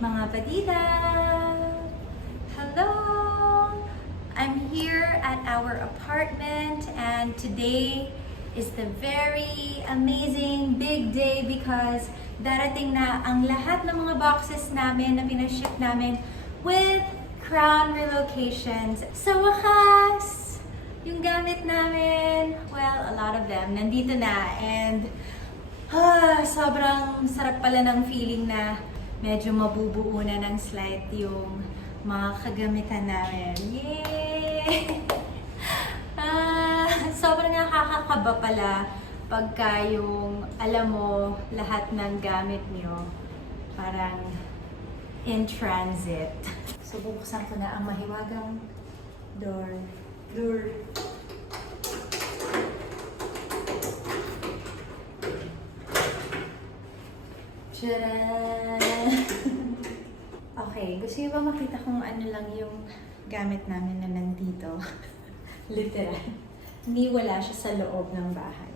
Mga badida! Hello! I'm here at our apartment and today is the very amazing big day because darating na ang lahat ng mga boxes namin na pinaship namin with Crown Relocations. Sa wakas, yung gamit namin, well, a lot of them, nandito na and sobrang sarap pala ng feeling na medyo mabubuo na ng slight yung mga kagamitan namin. Yay! Sobrang nakakakaba pala pagka yung alam mo lahat ng gamit nyo parang in transit. So bubuksan ko na ang mahiwagang door. Tcharan! Okay, gusto niyo ba makita kung ano lang yung gamit namin na nandito? Literal. Hindi wala siya sa loob ng bahay.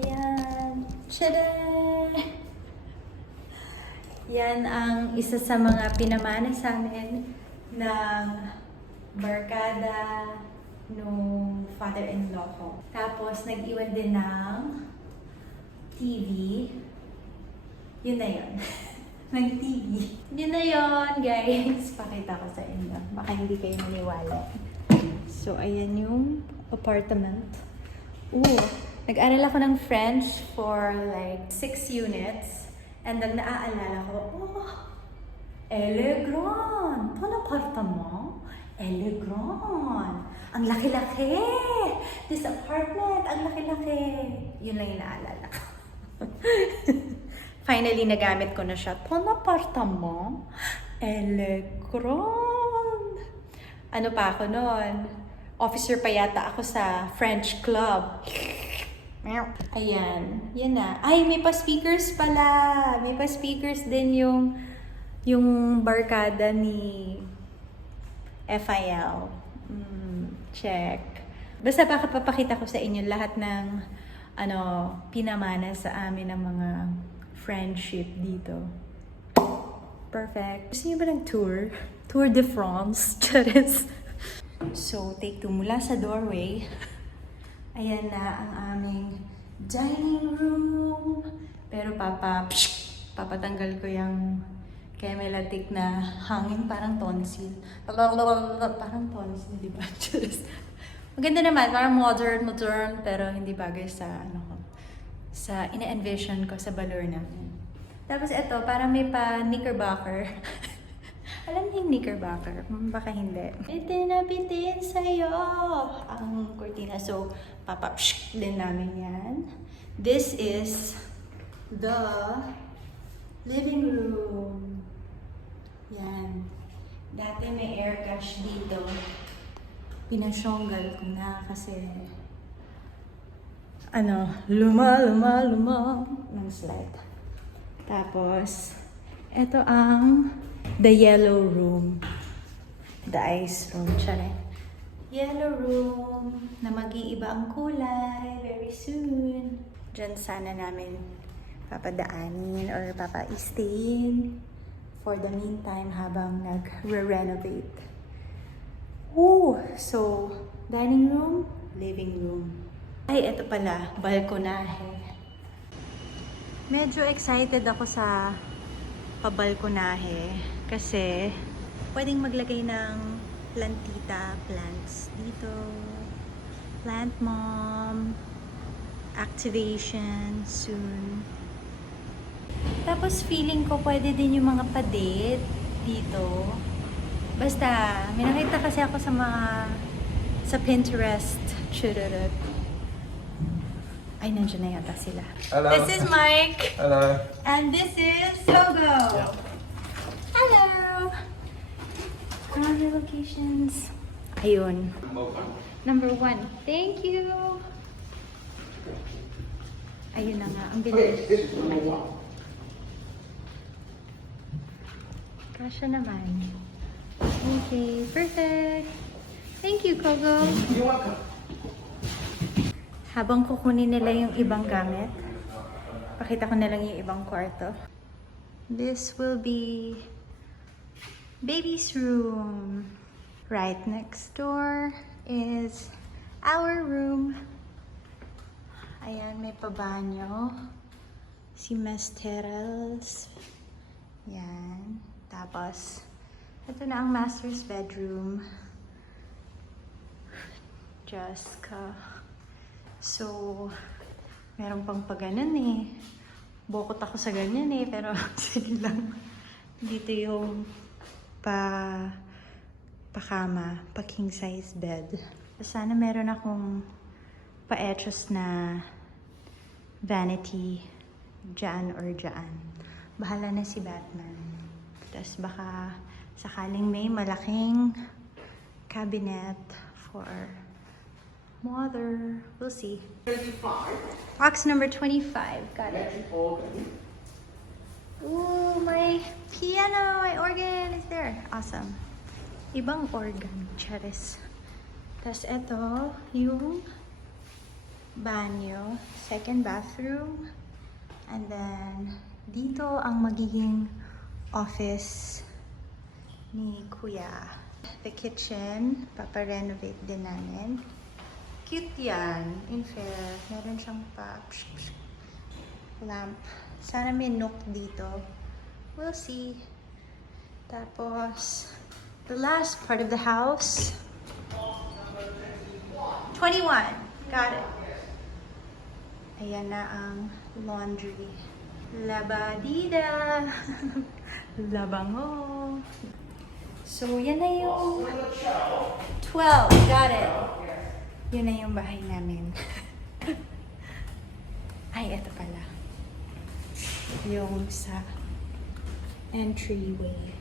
Ayan! Tcharan! Yan ang isa sa mga pinamana sa amin ng barkada nung father-in-law ko. Tapos nag-iwan din ng TV. Yun na yun. Ng TV. Yun na yun, guys. Pakita ko sa inyo. Baka hindi kayo maniwala. So, ayan yung apartment. Nag-aral ako ng French for like 6 units. And then naaalala ko, elle est grande. Ton appartement, elle est grande. Ang laki-laki. This apartment, ang laki-laki. Yun lang yung naalala ko. Finally, nagamit ko na siya. Ton appartement, elle est grande. Ano pa ako noon? Officer pa yata ako sa French club. Ayan. Yan na. Ay, may pa-speakers pala. May pa-speakers din yung barkada ni FIL. Check. Basta papakita ko sa inyo lahat ng pinamana sa amin ng mga friendship dito. Perfect. Gusto niyo ba ng tour? Tour de France. Charis. So, take 2 mula sa doorway. Ayan na ang aming dining room. Pero papatanggal ko yung chemelatic na hangin parang tonsil. Parang tonsil, di ba? Maganda naman, parang modern, pero hindi bagay sa sa ina-envision ko sa balor namin. Tapos ito, parang may pa knickerbocker. Alam niyo yung knickerbocker? Baka hindi. Itinabitin sa'yo ang kurtina. So, din namin yan. This is the living room. Yan. Dati may air cache dito. Pinasyonggal ko na kasi luma ng slide. Tapos, ito ang the yellow room. The ice room. Charay. Yellow room na mag-iiba ang kulay very soon. Diyan sana namin papadaanin or papa-stayin for the meantime habang nag-renovate. So, dining room, living room. Ay, ito pala, balkonahe. Medyo excited ako sa pabalkonahe kasi pwedeng maglagay ng plants dito. Plant mom. Activation soon. Tapos feeling ko pwede din yung mga padate dito. Basta, may nakita kasi ako sa Pinterest. Chururut. Ay, nandiyan na yata sila. Hello. This is Mike. Hello. And this is Togo. Yeah. Hello. Crown Relocations. Ayun. Number 1. Thank you. Ayun na nga. Ang bilis. Kasha naman. Okay. Perfect. Thank you, Kogo. You're welcome. Habang kukunin nila yung ibang gamit, pakita ko na lang yung ibang kwarto. This will be baby's room. Right next door is our room. Ayan, may pabanyo. Si Miss Terrells. Yan. Tapos, ito na ang master's bedroom. Jessica. So, meron pang paganan eh. Bukot ako sa ganyan eh, pero sige lang. Dito yung pakama, pa king size bed. Sana meron akong pa-etchos na vanity dyan or dyan. Bahala na si Batman. Tapos baka sakaling may malaking cabinet for mother. We'll see. 25. Box number 25. Got it. Electric organ. Ooh, my piano, my organ is there. Awesome. Ibang organ. Charis. Tapos ito, yung banyo. Second bathroom. And then, dito ang magiging office ni Kuya. The kitchen, paparenovate din namin. Cute yan. In fair. Meron siyang lamp. Sana may nook dito. We'll see. Tapos, the last part of the house. 21. Got it. Ayan na ang laundry. Labadida. Labango. So, yan na yung 12. Got it. Yun na yung bahay namin. Ay, eto pala. Yung sa entryway.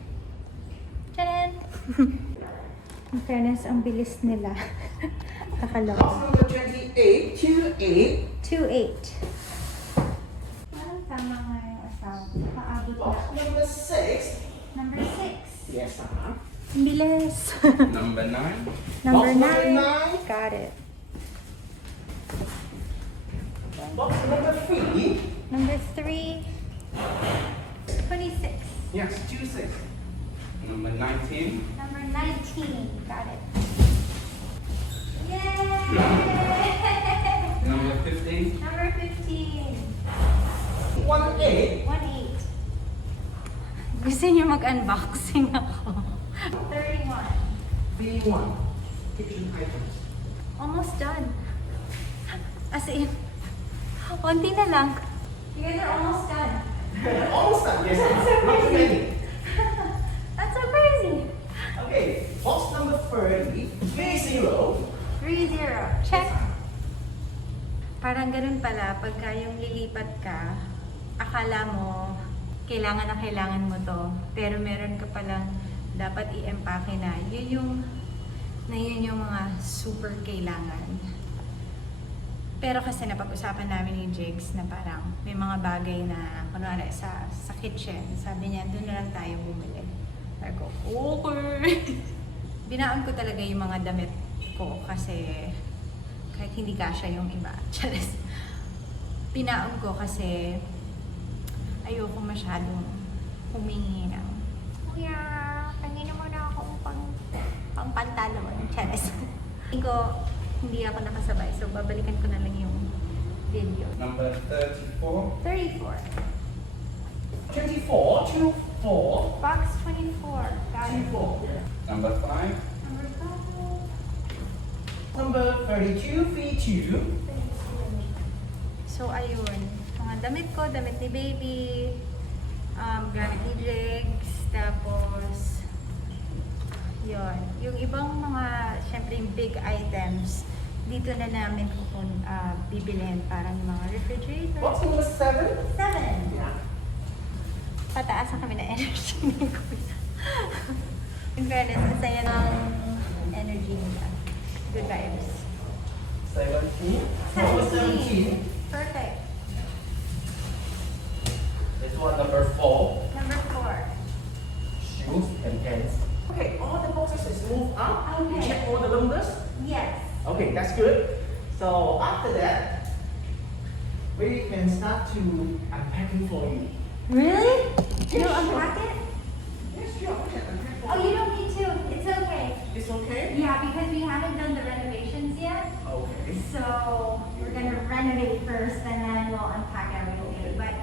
Tadaan! In fairness, ang bilis nila. Kakalawa. Box number 28, 28. 2-8. Parang tama nga yung asawa. Paabot Box na. number 6. Number 6. Yes, Ang bilis. Number 9. Number Box number 9. 9. Got it. Box number 3. Number 3. 26. Yes, 26. Number 19. Number 19. Got it. Yay! Number 15. Number 15. 18. 1-8. Gusto niyo mag-unboxing ako. 31. B1. Kitchen items. Almost done. As in, konti na lang. You guys are almost done. Almost done, yes. Not too many. That's so crazy. Okay, box number 30. 30. 3-0. Check. Parang ganun pala, pagka yung lilipat ka, akala mo, kailangan mo to. Pero meron ka palang dapat i-empake na. Yun yung mga super kailangan. Pero kasi napag-usapan namin ni Jigs na parang may mga bagay na, kunwari sa kitchen, sabi niya, doon na lang tayo bumili. Sabi ko, okay. Binaon ko talaga yung mga damit ko kasi kahit hindi kasya yung iba. Charis. Pinaon ko kasi ayoko masyadong humingi ng, Kuya, panginin mo na akong pang pantalon. Charis. Hindi ako nakasabay, so babalikan ko na lang yung video. Number 34. 34. 24. 24. Box 24. Got it. 24. Number 5. Number 5. Number 32. V2. So, ayun. Mga damit ko, damit ni baby, gamit ni Jigs, tapos, yun. Yung ibang mga, syempre yung big items, dito na namin bibilhin parang yung mga refrigerator. Box number 7. 7. Yeah. Pataasan kami na energy ni Kuya. In fairness, ang saya ng energy nila. Good vibes. 17. Number 17. Perfect. This one number 4. Number 4. Shoes and pants. Okay, all the boxes is moved up. You Okay. check all the numbers. Yes. Okay, that's good. So after that, we can start to unpacking for you. Really? You unpack it? Yes, sure. We can unpack for Oh, you. you don't need to. It's okay. It's okay? Yeah, because we haven't done the renovations yet. Okay. So we're gonna renovate first and then we'll unpack everything. But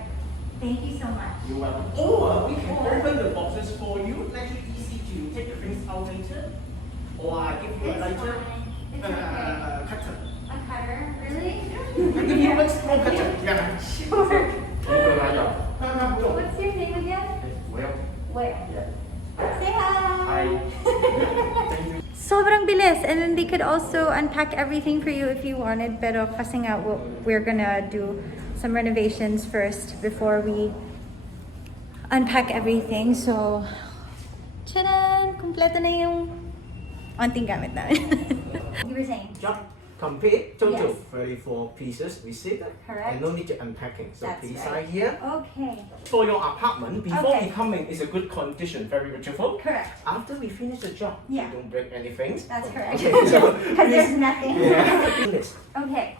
thank you so much. You're welcome. Or we can open the boxes for you. Make it easy to take the things out later. Or I give you a It's lighter fine. It's okay. cutter. A cutter? Really? I give you one small cutter. Yeah. Sure. Go. What's your name again? Well, Where? yeah. Say hi. Thank you. Sobrang bilis. And then they could also unpack everything for you if you wanted. Pero kasi nga, we're gonna do some renovations first before we unpack everything. So, tchadan! Kompleto na yung onting gamit namin. You were saying? Job complete. Total Yes. 34 pieces received. Correct. And no need to unpacking. So That's please right. sign here. Okay. For your apartment, before Okay. we come in, it's a good condition, very beautiful. Correct. After we finish the job, Yeah. we don't break anything. That's correct. Okay, so Because there's nothing. yeah. This Okay.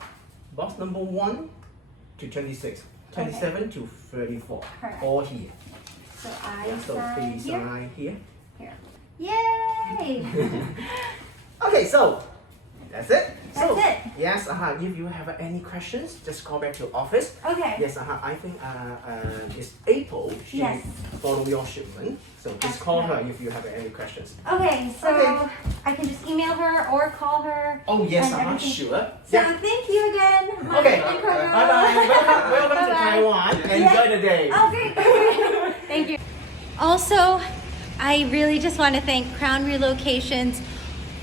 box number 1 to 26, 27 to 34, Correct. all here. So I Yeah, so sign please here. sign here. Here. Yay! Okay, so that's it. That's so, it. Yes, if you have any questions, just call back to office. Okay. Yes, I think it's April. She Yes. follow your shipment. So That's just call her right. if you have any questions. Okay, so Okay. I can just email her or call her. Oh yes, And everything. sure. So thank you again. Okay. Bye Bye bye. Welcome to Taiwan. Enjoy the day. Oh, great. Thank you. Also, I really just want to thank Crown Relocations,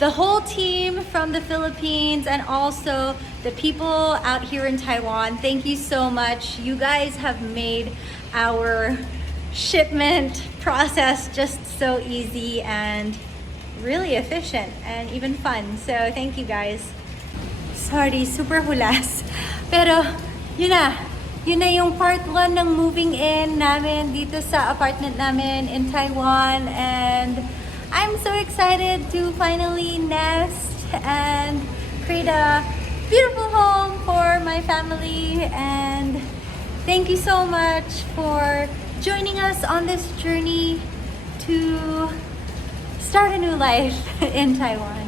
the whole team from the Philippines, and also the people out here in Taiwan. Thank you so much. You guys have made our shipment process just so easy and really efficient and even fun. So thank you guys. Sorry, super hulas. Pero yun na yung part 1 ng moving in namin dito sa apartment namin in Taiwan, and I'm so excited to finally nest and create a beautiful home for my family. And thank you so much for joining us on this journey to start a new life in Taiwan.